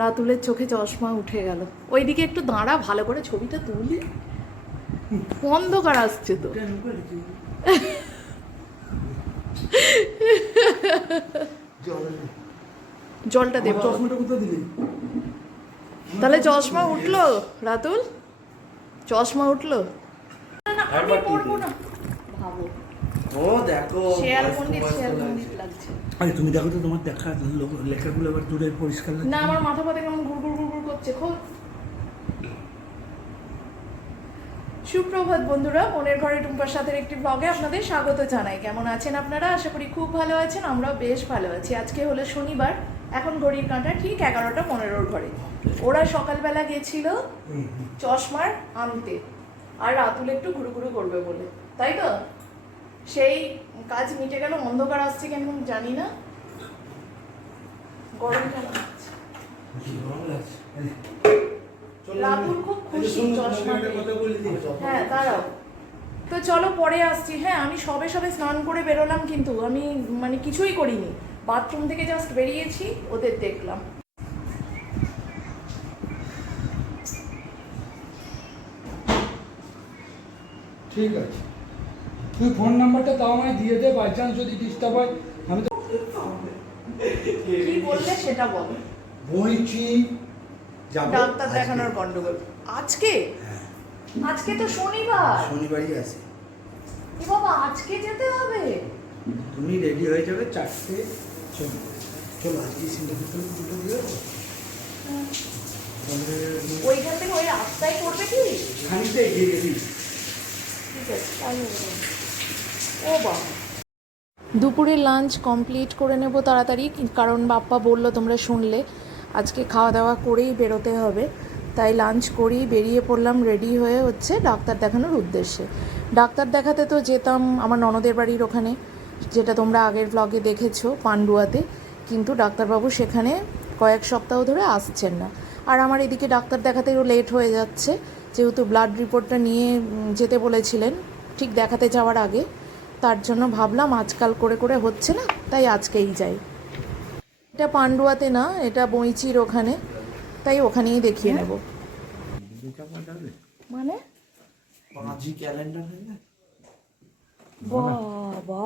রাতুলের চোখে চশমা উঠে গেল। ওইদিকে একটু দাঁড়া, ভালো করে ছবিটা তুলি। অন্ধকার আসছে তো। জলটা দেবো তাহলে চশমা উঠল, রাতুল? চশমা উঠল? না আমি দে। না পণ্ডিত লাগছে। আরে তুমি দেখো তো তোমার দেখা লেখাগুলো আবার দূরে পরিষ্কার না আমার মাথা ফাতে কেমন গুড় গুড় গুড় গুড় করছে খোল। সুপ্রভাত বন্ধুরা মনের ঘরে টুম্পার সাথে একটি ব্লগে আপনাদের স্বাগত জানাই। কেমন আছেন আপনারা? আশা করি খুব ভালো আছেন আমরাও বেশ ভালো আছি। আজকে হলো শনিবার এখন ঘড়ির কাঁটা ঠিক এগারোটা পনেরোর ঘরে। ওরা সকালবেলা গেছিল চশমার আনতে আর রাতুল একটু ঘুরু ঘুরু করবে বলে। তাই তো? সেই কাজ মিটে গেল অন্ধকার আসছে কেন জানি না। গরম লাগছে। রাতুল খুব খুশি চশমা। হ্যাঁ দাঁড়াও। তো চলো পরে আসছি। হ্যাঁ আমি সবে সবে স্নান করে বেরোলাম কিন্তু আমি মানে কিছুই করিনি। বাথরুম থেকে জাস্ট বেরিয়েছি ওদের দেখলাম। ঠিক আছে। তুই ফোন নাম্বারটা তাও আমায় দিয়ে দে বাই চান্স যদি ডিস্টার্ব হয় আমি তো কি বললে সেটা বলো। বলছি যাব ডাক্তার দেখানোর গন্ডগোল। আজকে? আজকে তো শনিবার। শনিবারই আছে। এ বাবা আজকে যেতে হবে? তুমি রেডি হয়ে যাবে চারটে। চলো চলো আজকে সিনটা করতে দুটো দিয়ে ওইখান থেকে ওই রাস্তায় করবে কি? খানিকটা এগিয়ে গেলি। ঠিক আছে। ও বাবা দুপুরের লাঞ্চ কমপ্লিট করে নেব তাড়াতাড়ি, কারণ বাপ্পা বলল, তোমরা শুনলে, আজকে খাওয়া দাওয়া করেই বেরোতে হবে। তাই লাঞ্চ করেই বেরিয়ে পড়লাম, রেডি হয়ে হচ্ছে ডাক্তার দেখানোর উদ্দেশ্যে। ডাক্তার দেখাতে তো যেতাম আমার ননদের বাড়ির ওখানে, যেটা তোমরা আগের ব্লগে দেখেছ পান্ডুয়াতে, কিন্তু ডাক্তারবাবু সেখানে কয়েক সপ্তাহ ধরে আসছেন না। আর আমার এদিকে ডাক্তার দেখাতেও লেট হয়ে যাচ্ছে, যেহেতু ব্লাড রিপোর্টটা নিয়ে যেতে বলেছিলেন, ঠিক দেখাতে যাওয়ার আগে। তার জন্য ভাবলাম আজকাল করে করে হচ্ছে না তাই আজকেই যাই। এটা পান্ডুয়াতে না এটা বইচির ওখানে তাই ওখানেই দেখিয়ে নেব। মানে? ক্যালেন্ডার বাবা।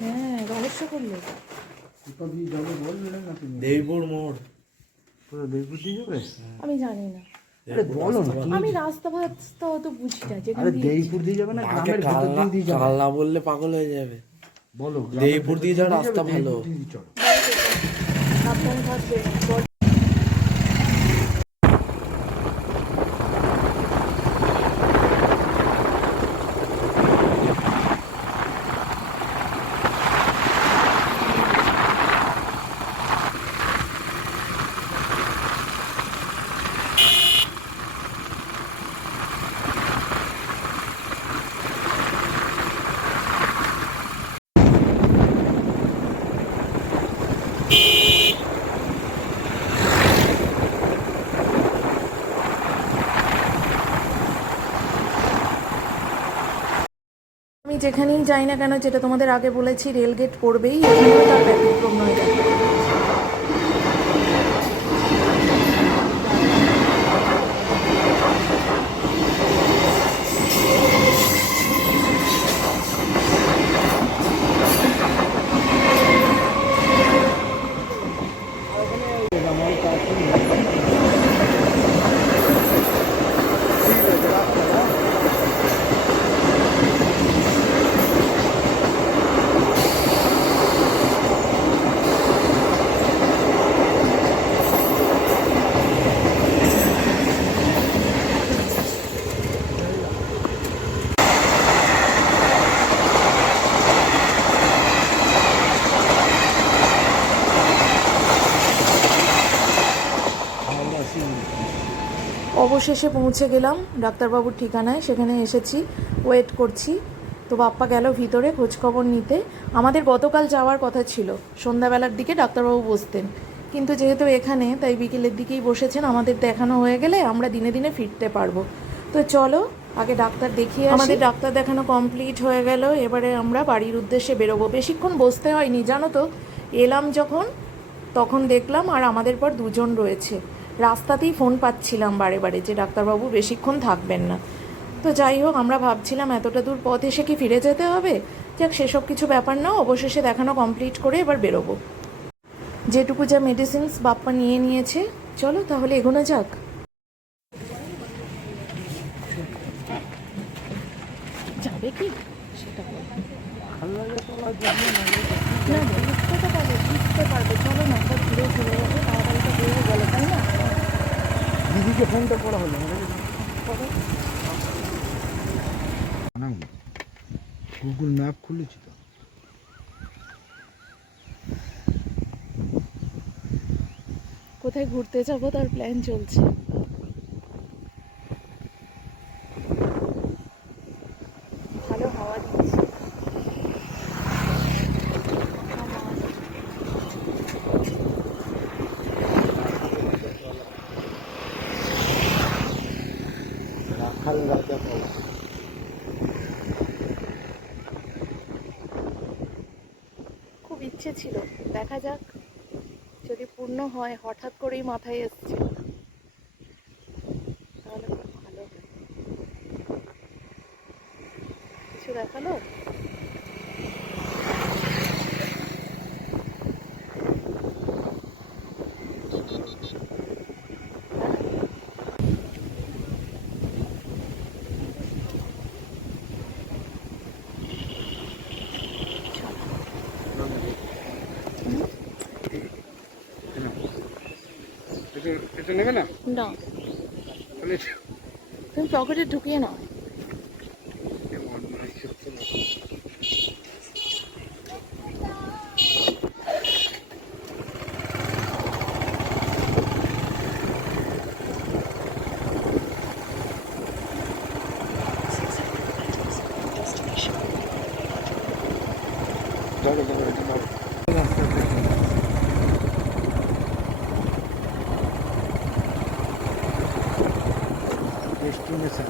হ্যাঁ রহস্য করলে। দেবপুর মোড়। দেবপুর দিয়ে যাবে? আমি জানি না। আরে বলো না আমি রাস্তা ফাস্তা অত বুঝি না যেখানে আরে দেইপুর দিয়ে যাবে না গ্রামের ভেতর দিয়ে দিয়ে যাবে। কাল্লা বললে পাগল হয়ে যাবে। বলো দেইপুর দিয়ে যাওয়ার রাস্তা ভালো। চলো। যেখানেই যাই না কেন যেটা তোমাদের আগে বলেছি রেলগেট পড়বেই এখানেও তার ব্যতিক্রম নয় দেখো অবশেষে পৌঁছে গেলাম, ডাক্তারবাবুর ঠিকানায়। সেখানে এসেছি ওয়েট করছি। তো বাপ্পা গেল ভিতরে খোঁজখবর নিতে। আমাদের গতকাল যাওয়ার কথা ছিল, সন্ধ্যাবেলার দিকে ডাক্তারবাবু বসতেন। কিন্তু যেহেতু এখানে, তাই বিকেলের দিকেই বসেছেন। আমাদের দেখানো হয়ে গেলে আমরা দিনে দিনে ফিরতে পারব। তো চলো, আগে ডাক্তার দেখিয়ে আমাদের ডাক্তার দেখানো কমপ্লিট হয়ে গেল। এবারে আমরা বাড়ির উদ্দেশ্যে বেরোবো। বেশিক্ষণ বসতে হয়নি, জানো তো। এলাম যখন, তখন দেখলাম আর আমাদের পর দুজন রয়েছে। রাস্তাতেই ফোন পাচ্ছিলাম বারে বারে যে ডাক্তারবাবু বেশিক্ষণ থাকবেন না। তো যাই হোক, আমরা ভাবছিলাম এতটা দূর পথ এসে কি ফিরে যেতে হবে? যাক, সেসব কিছু ব্যাপার না, অবশেষে দেখানো কমপ্লিট করে এবার বেরোবো। যেটুকু যা মেডিসিনস বাপ্পা নিয়ে নিয়েছে। চলো তাহলে এগোনো যাক। যাবে কি? সেটা না বুঝতে পারবে বুঝতে পারবে চলো না একবার ঘুরে চলে যাবে তাড়াতাড়ি তো বেরিয়ে গেল তাই না দিদিকে ফোনটা করা হলো গুগল ম্যাপ খুলেছি তো। কোথায় ঘুরতে যাব তার প্ল্যান চলছে ভালো হাওয়া দিচ্ছে রাখাল রাজা খুব ইচ্ছে ছিল। দেখা যাক যদি পূর্ণ হয় হঠাৎ করেই মাথায় এসছে তাহলে খুব ভালো হয়। কিছু দেখাল এটা নেবে না? না। তুমি পকেটে ঢুকিয়ে নাও ডেস্টিনেশন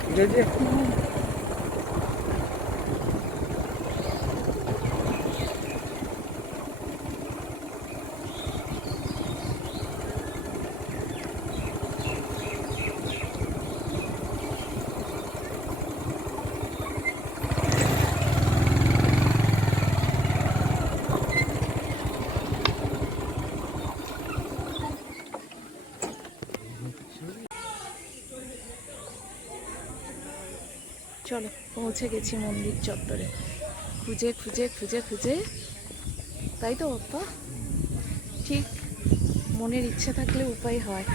ঠিক আছে চলো পৌঁছে গেছি মন্দির চত্বরে। খুঁজে খুঁজে খুঁজে খুঁজে। তাই তো বাপ্পা ঠিক, মনের ইচ্ছা থাকলে উপায় হয়।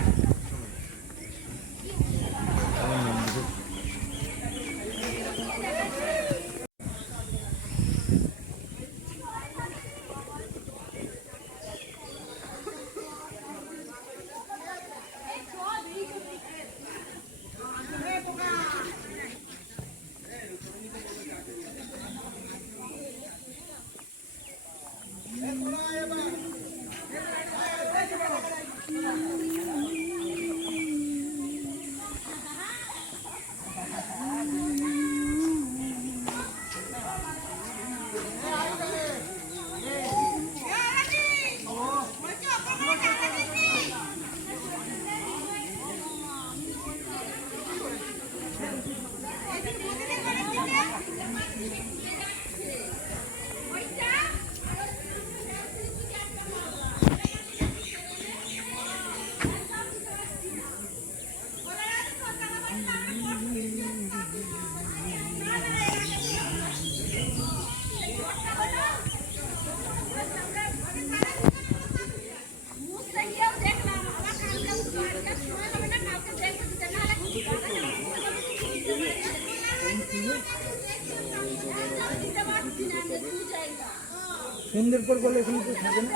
গেলে এখানে তো থাকে না?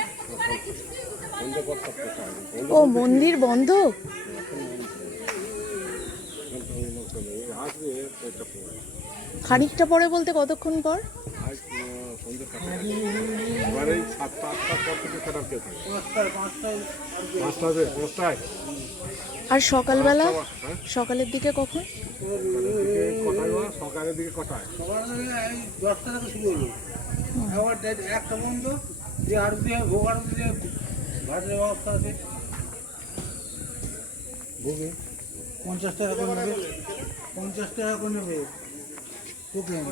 ও মন্দির বন্ধ? খানিকটা পরে বলতে কতক্ষণ পর? আর সকালবেলা? সকালের দিকে কখন? সকালের দিকে কটায়? দশটা থেকে শুরু হলো আবার দেখ- একটা বন্ধ যে আর দিয়ে ভোগ আরতি দিয়ে ভাতের ব্যবস্থা আছে। ভোগে? পঞ্চাশ টাকা করে নেবে। পঞ্চাশ টাকা করে নেবে। টোকেন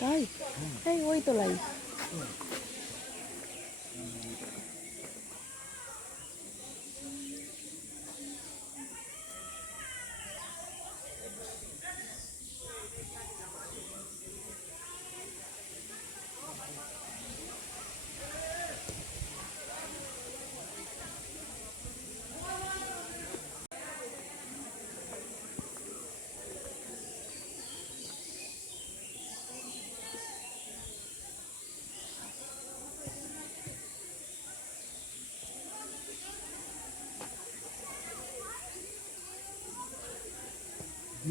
তাই এই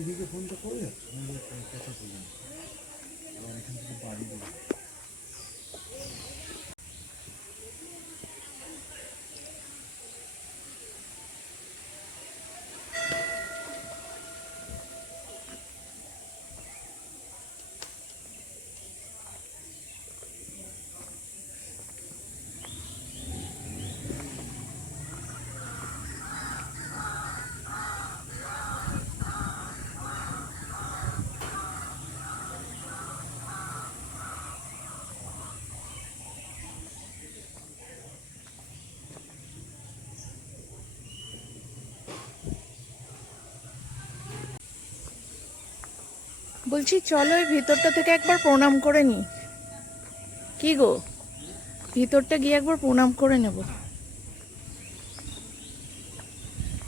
দিদিকে ফোনটা করে কথা বলুন এবার এখান থেকে বাড়ি বলছি, চলো এই ভিতরটা থেকে একবার প্রণাম করে নি। কি গো? ভিতরটা গিয়ে একবার প্রণাম করে নেব।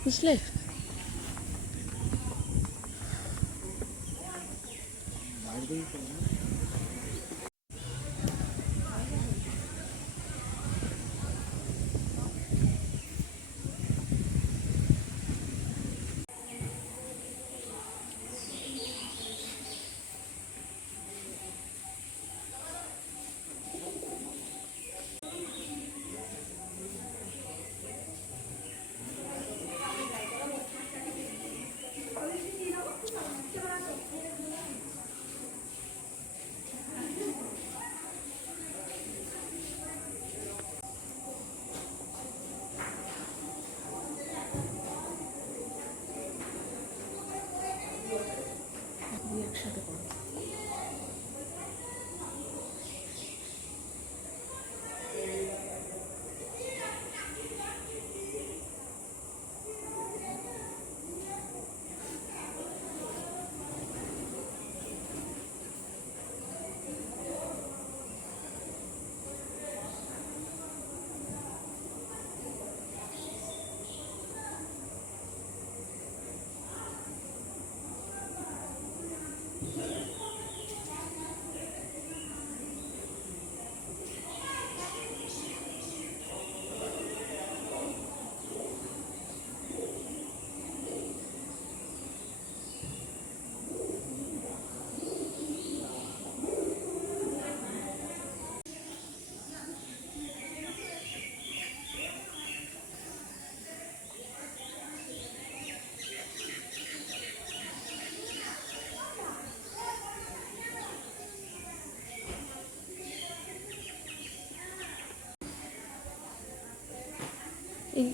বুঝলে?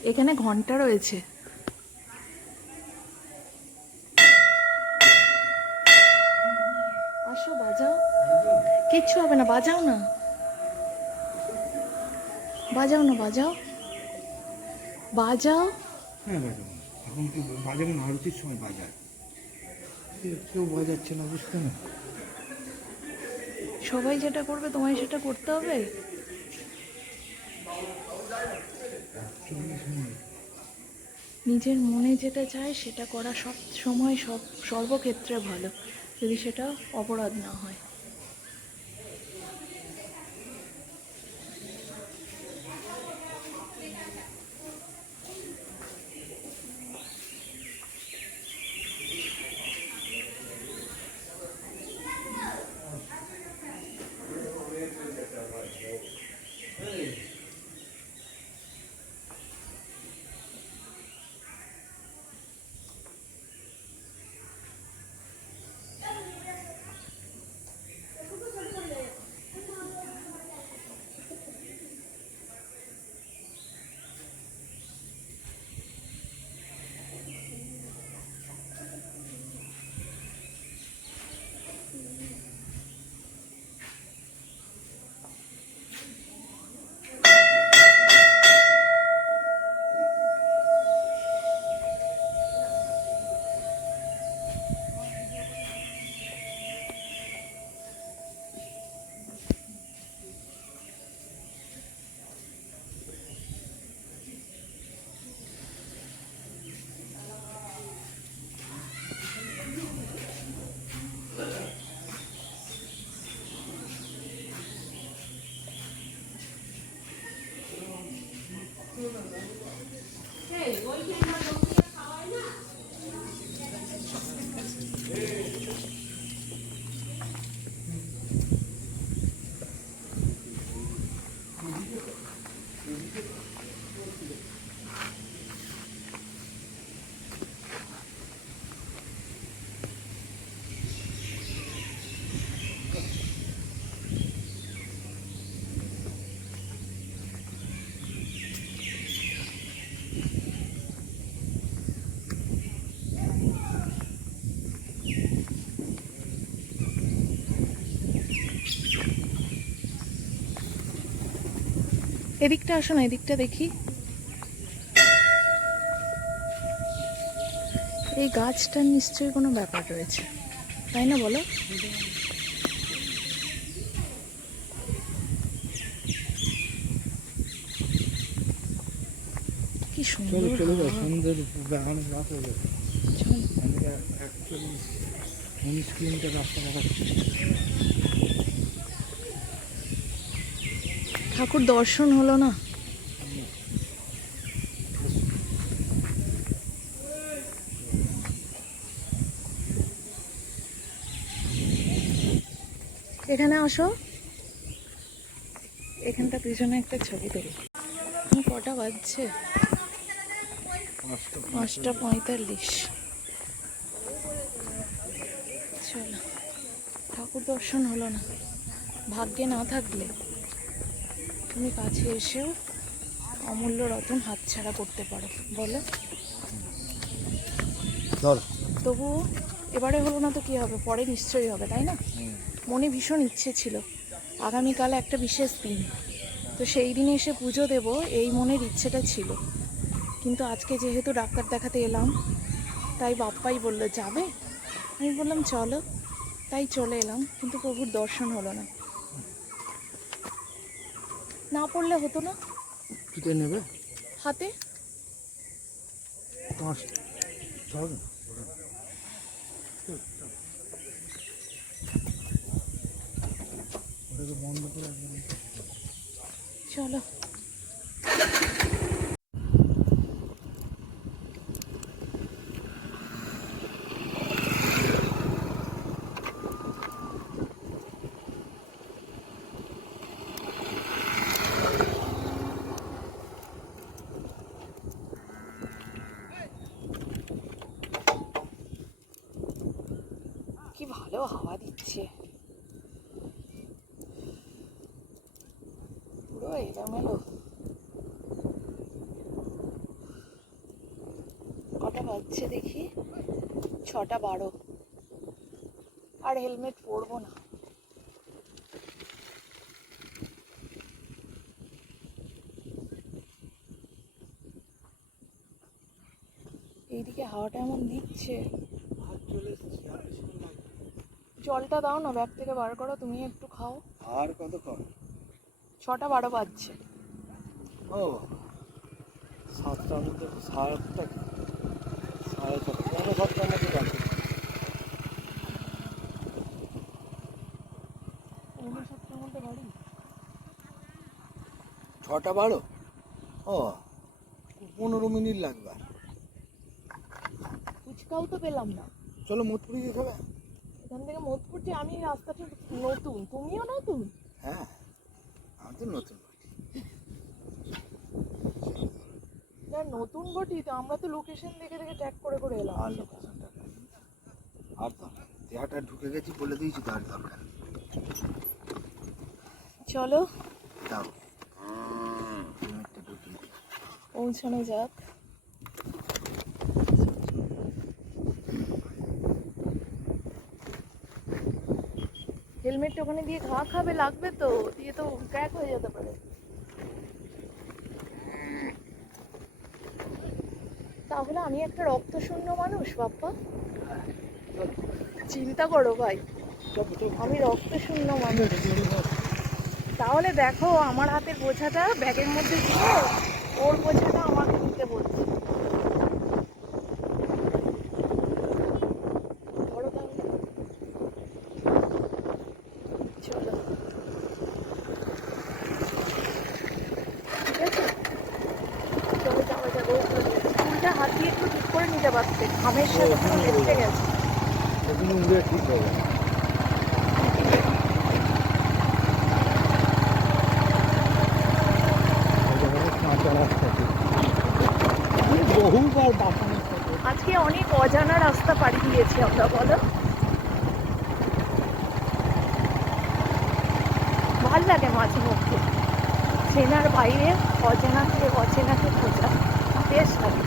এখানে ঘণ্টা রয়েছে। আসো বাজাও। কিচ্ছু হবে না বাজাও না। বাজাও না বাজাও। বাজাও। হ্যাঁ বাজাবো এখন বাজাবো না আরতির সময় বাজায়। কেউ- বাজাচ্ছে না বুঝতে না। সবাই যেটা করবে তোমায় সেটা করতে হবে? নিজের মনে যেটা চায় সেটা করা সব সময় সব সর্বক্ষেত্রে ভালো, যদি সেটা অপরাধ না হয়। এদিকটা আসো না এদিকটা দেখি। এই গাছটার নিশ্চয়ই কোনো ব্যাপার রয়েছে তাই না বলো? কি সুন্দর হাওয়া। ঠাকুর দর্শন হলো না। এখানে আসো। এখানটা পিছনে একটা ছবি তুলি। কটা বাজছে? পাঁচটা পঁয়তাল্লিশ। চলো। ঠাকুর দর্শন হলো না। ভাগ্যে না থাকলে। তুমি কাছে এসেও অমূল্য রতন হাতছাড়া করতে পারো। বলো। তবুও এবারে হলো না তো কি হবে? পরে নিশ্চয়ই হবে তাই না? মনে ভীষণ ইচ্ছে ছিল। আগামীকাল একটা বিশেষ দিন। তো সেই দিনে এসে পুজো দেব এই মনের ইচ্ছেটা ছিল। কিন্তু আজকে যেহেতু ডাক্তার দেখাতে এলাম তাই বাপ্পাই বলল যাবে? আমি বললাম চলো। তাই চলে এলাম কিন্তু প্রভুর দর্শন হলো না। না পড়লে হতো না। করে নেবে? হাতে? চলো চল ওটাকে বন্ধ করে একদম চলো কি ভালো হাওয়া দিচ্ছে পুরো এলোমেলো কটা বাজছে দেখি ছটা বারো। আর হেলমেট পরবো না। এইদিকে হাওয়াটা এমন দিচ্ছে। জলটা দাও না ব্যাগ থেকে বার করো তুমি একটু খাও। আর কত কতক্ষণ? ছটা বারো বাজছে। ও সাতটার মধ্যে সাড়ে আটটা সাড়ে ছটা পৌনে সাতটার মধ্যে যাচ্ছে পৌনে সাতটার মধ্যে বাড়ি ছটা বারো? ও পনেরো মিনিট লাগবে। আর। ফুচকাও তো পেলাম না। চলো মুতপুরি গিয়ে খাবে? এখান থেকে মোদপুর যে আমি রাস্তাটা নতুন তুমিও নতুন? হ্যাঁ আমি তো নতুন না নতুন বটি তো আমরা তো লোকেশন দেখে দেখে ট্যাগ করে করে এলাম। আর লোকেশনটা আর দরকার দেহাটা ঢুকে গেছি বলে দিয়েছি তো আর দরকার চলো। দিই। পৌঁছানো যাক। হেলমেটটা ওখানে দিয়ে ঘা খাবে, লাগবে তো? দিয়ে তো ক্র্যাক হয়ে যেতে পারে। তাহলে আমি একটা রক্তশূন্য মানুষ, বাপ্পা। চিন্তা করো ভাই, আমি রক্তশূন্য মানুষ। তাহলে দেখো, আমার হাতের বোঝাটা ব্যাগের মধ্যে দিয়ে ওর বোঝাটা আমাকে দিতে বলছে ধরো তাহলে চলো ঠিক আছে চলো যাওয়া যাবে চুলটা হাত দিয়ে একটু ঠিক করে নিতে পারতে ঘামের সাথে পুরো লেপটে গেছে ওগুলো উড়ে ঠিক হবে কাঁচা রাস্তা বহুবার বাঁচানো আজকে অনেক অজানা রাস্তা পাড়ি দিয়েছি আমরা, বলো। ভালো লাগে মাঝে মধ্যে। চেনার বাইরে অজানাকে অচেনাকে খোঁজা। বেশ লাগে।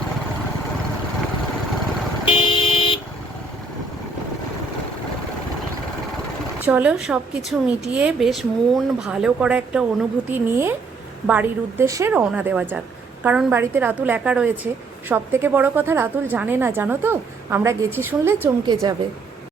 চলো সব কিছু মিটিয়ে বেশ মন ভালো করা একটা অনুভূতি নিয়ে বাড়ির উদ্দেশ্যে রওনা দেওয়া যাক। কারণ বাড়িতে রাতুল একা রয়েছে। সব থেকে বড় কথা রাতুল জানে না জানো তো? আমরা গেছি শুনলে চমকে যাবে।